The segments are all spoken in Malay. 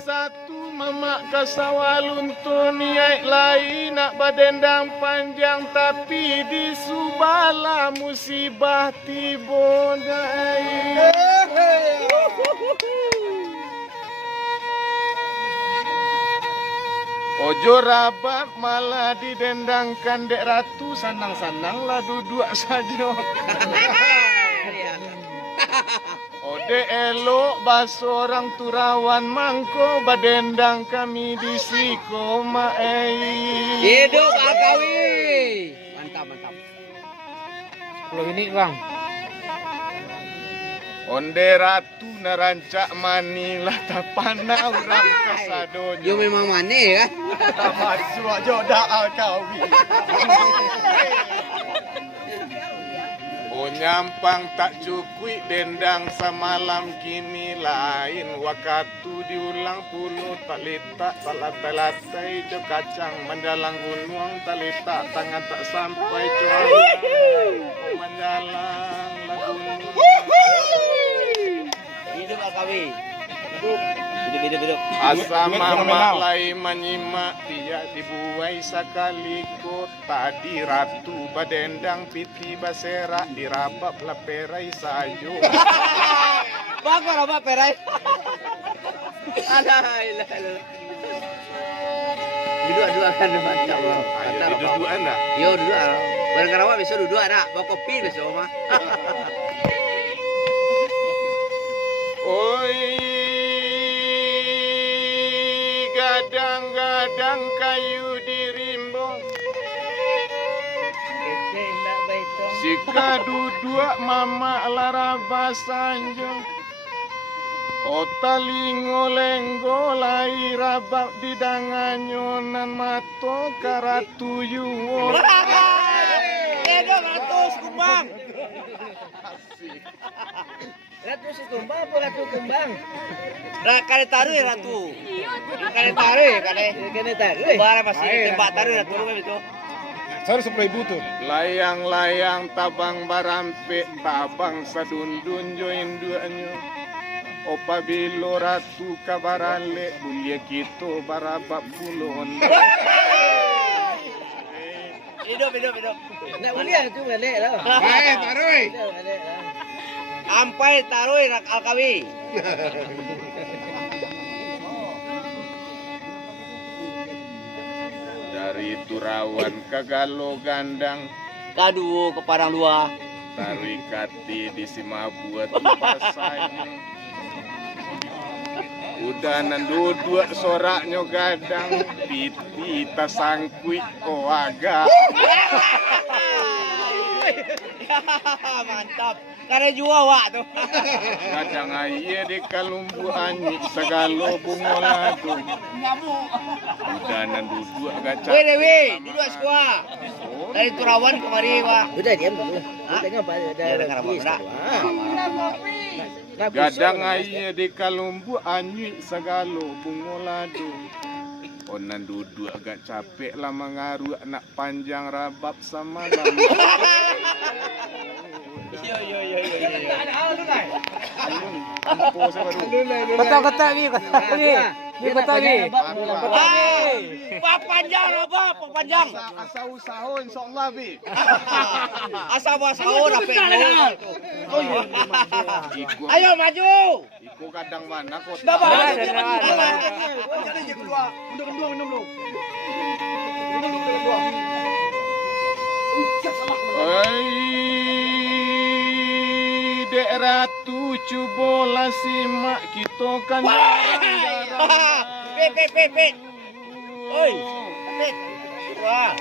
satu mama kasawalun tu niai lain nak badendang panjang tapi di subala musibah tiba dai. Ojo rabat malah didendangkan dek ratu sanang-sanang lah duduk saja. Ode elok baso orang turawan mangko badendang kami di siko maei. Hidup Akawi. Mantap. 10 menit bang. Onde ratu narancak mani lah tapana orang kasadonyo. Yo memang mane kan? Masuk aja Akawi. Oh nyampang tak cukui dendang semalam kini lain waktu diulang puluh tak letak tak latai-latai jo kacang mendalang gunung tak letak tangan tak sampai cuan oh mendalang lah gunung. Hidup Akawi. Hidup. Asa mama lai menyimak dia dibuai sekali tadi ratu badendang piti basera dirabap laperai sayo. Bagus apa perai? Alah. Duduk kan mantap. Ayo duduk anda. Yo duduk. Barang awak besok duduk nak bawa kopi besok mah. Oi gadang-gadang kayu dirimbong sika duduk mama laraba sanjung otalingo lenggo lai rabak di danganyonan mato karatuyuwo. Hidup ratus kumbang. Ratu si tumbang apa ratu kumbang? Kare taruh ya ratu. Kare taruh. Barang pasti tembak taruh ratu kan itu. Saya 10.000 tuh. Layang-layang tabang barampe tabang sadundun join duanya. Opa bilo ratu kabarale bulia kito barabak pulon. Hidup. Nak bulia tu balik lah. Baik, taruh. Ampai taruh Akawi. Dari Turawan ke Galo Gandang, Kadu ke Padang Luar. Tarik kati di Simabuat pasanya. Udah nanduduk soraknya gadang, piti tasangkui koaga. Mantap. Karena jua wak tu. Kadang aye di kalumbu anyi segalo bungolado. Udah nanduduk agak capek. Dewi, duduk sekolah. Dari Turawan kemari wak. Udah diam dulu. Tengok apa? Gadang aye di kalumbu anyi segalo bungolado. Onan duduk agak capek lah mengaruh nak panjang rabab sama lama. Yo. Kata-kata ni. Ni kata ni. Pak panjang apa? Pak panjang. Asa usaha insyaallah bi. Asa sahur apa itu? Ayo maju. Iku kadang mana kota. Dapat. Dek ratu cubola simak kita kan jarang-jarang. Pet. Oi. Pet. Wah.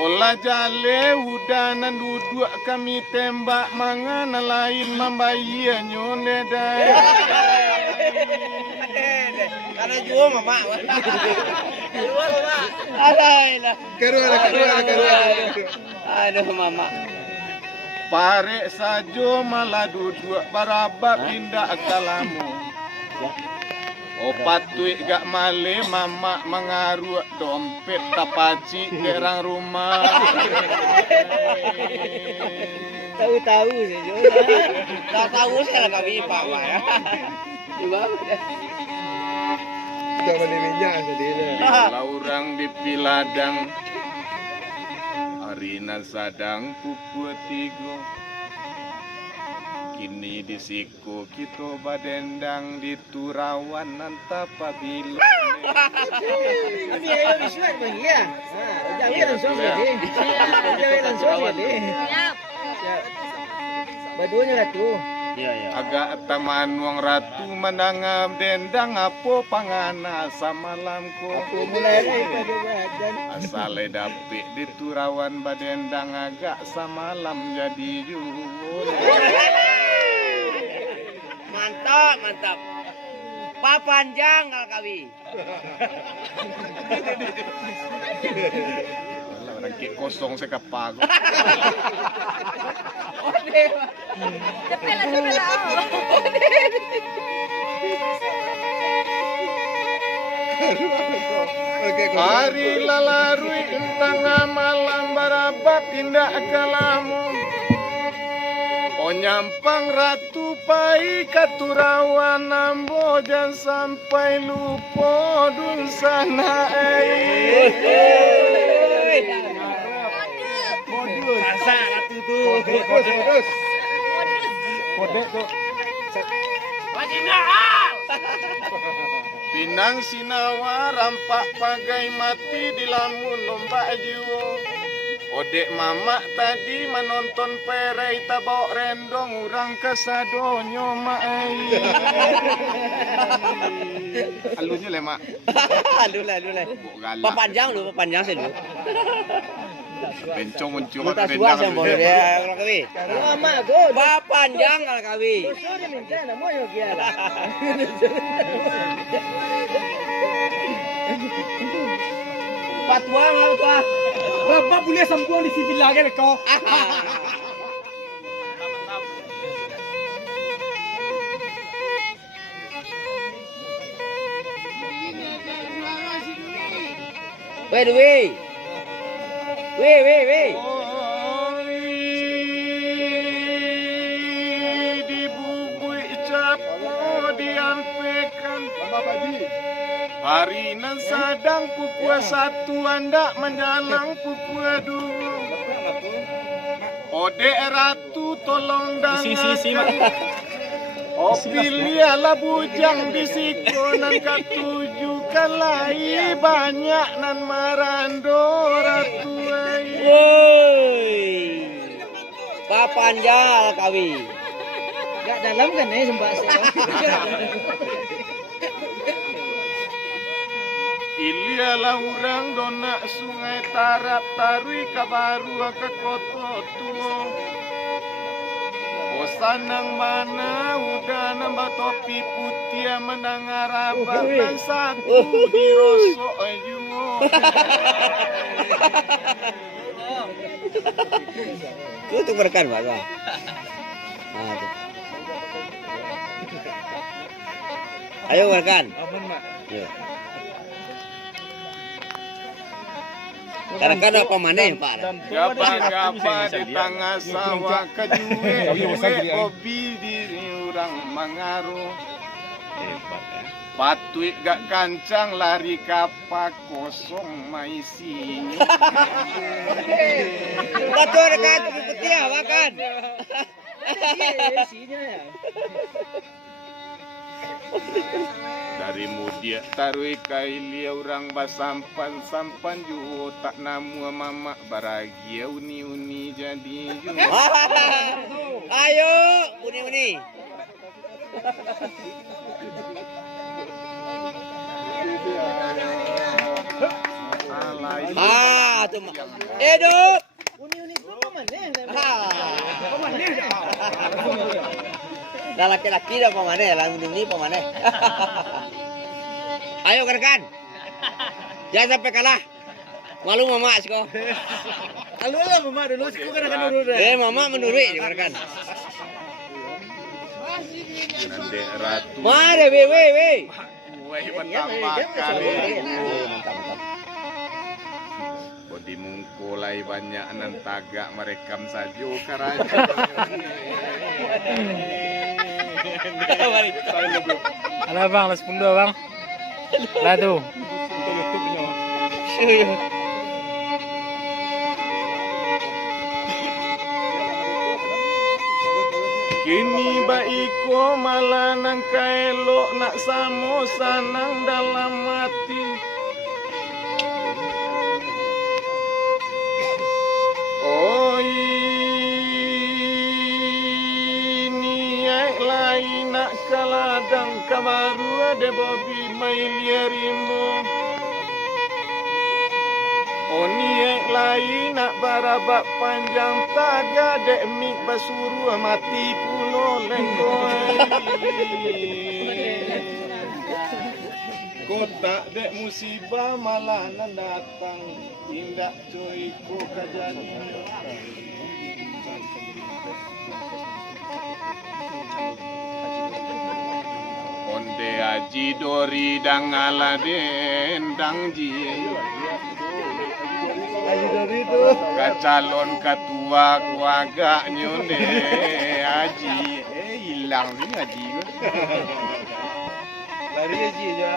Olah jale udanan duduk kami tembak mangan lain membayar nyone dai. Karena jual mama. Jual mama. Alailah. Keruan. Aduh mama. Parek sajo malah duduk barabak pindah kalamu. Opat tuik gak male mama mengaruh dompet tapaci derang rumah. Tahu-tahu saja. Tak tahu saya lah kami Pak ya. Coba. Kita beli minyak sendiri. Laurang di piladang Arina sadang pukul 3. Kini di siku kita badendang di Turawan nantapa bila. Tapi ayo bisnet bang ya. Jangan langsung jadi. Jangan langsung jadi. Siap. Baduanya ratu. Iya. Agak taman wong ratu menangam dendang apa pangana samalam ko. Mulai dari badan. Asale dapik di Turawan badendang agak samalam jadi jual. Mantap. Papanjang Alkawi. Orang kosong saya kapago. Hari lalarui tengah malam barabat tindak kalamu. O nyampang ratu pai katurawan nambo jangan sampai lupa dun sana Rasa ratu tu. Kode tuh. Pinang sinawa rampak pagai mati di lamun lomba jiwo. Odek mamak tadi menonton perai tabok rendong urang kesadonyo mai. Alunya le mak. Alu lah. Papanjang saya dulu. Bencong muncul Kita suas yang boleh dia Alkawi. Mama go. Papanjang Alkawi. Sudah minta nama yo kiala. Patuang lah tua. Bapak boleh sambung di sini lagi kau. Weh. Di bubui capo diampekan. Hari nan sadang pukul 1 anda menjalang pukul 2. Odek ratu tolong dangakan. Pilihlah bujang di sikonan katujukan lai banyak nan marando ratu ai. Woi. Papanjang Alkawi. Gak dalam kan sembah saya. Ilialah urang dona sungai tarap tarui kabaru ke koto tuo. Bosanang mana udah nambah topi putih mendengar abang satu di rosok juo. Itu berkan Pak. Nah, tu. Ayo berkan. Aman mak. Ya. Kadang-kadang apa mana Pak? Gapa di tengah sawah kejue hobi diri orang mengaruh. Patui gak kancang lari kapak kosong maisinya. Betul kan putih ya makan. Isinya ya. Dari mudia tarui kaili orang basampan ju tak namu mama baragia uni jadi ju. Ayo uni. Tu Eduk. Uni itu mana? Pemane dah. Dah laki-laki dah pemane, lang ini pemane. Ayo rekan. Jangan sampai kalah. Malu mama siko. Alu lah mama dulu siku kan dulu. Mama menurut rekan. Nande ratu. Mari we. Wei bertambah kali. Di mungkulai banyak nan tagak merekam sajo karajo. Ala bang, las pundo bang. Lah tu. Kini baiko malah nang kaelok nak samo sanang dalam mati. Oh ini lain nak kaladang kamaru ada bobi mailiarimbo. Oni lain nak barabak panjang taga dek mik basuru mati pulo lengkoi. Kotak dek musibah malah nan datang indak coy ko kajadian. Onde aji dori dang ala dendang ji. Aji dari tu. Calon ketua keluarga nyonde Haji hilang ni Haji ke? Lari aji je.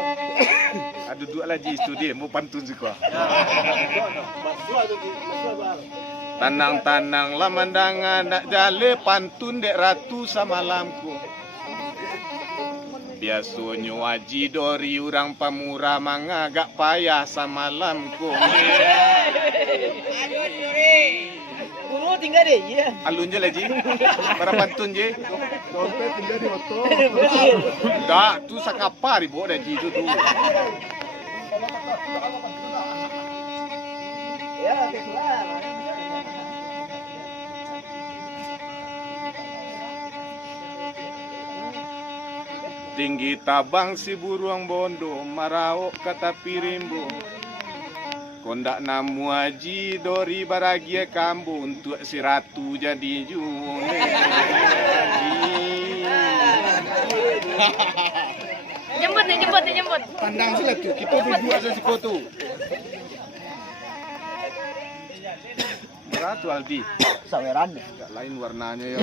Ada dua lagi studi mau pantun juga. Tanang-tanang lah mandangan nak jale pantun dek ratu samalamku. Biasanya Haji Dori orang pamura mangagak payah samalamku. Guru tinggal deh, ya. Alun je lagi. Para pantun je. Dompet tinggal di motor. Tak, tu sakapa ribu dah ji tu tu. Ya, keluar. Tinggi tabang si buruang bondo maraok kata pirimbo. Kondak namu Haji Dori baragia kambu untuk si ratu jadi june. Jemput. Pandang sila tu, kita berdua saja si foto. Ratu Aldi. Saweran. Tak lain warnanya ya.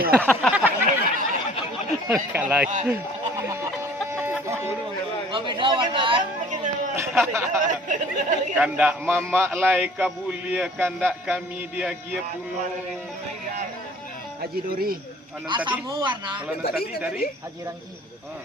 Kalai. Kandak mama lai kabulia kandak kami dia gia puno. Haji Dori. Anan tadi? Kalau anan tadi dari? Haji Rangki. Ah.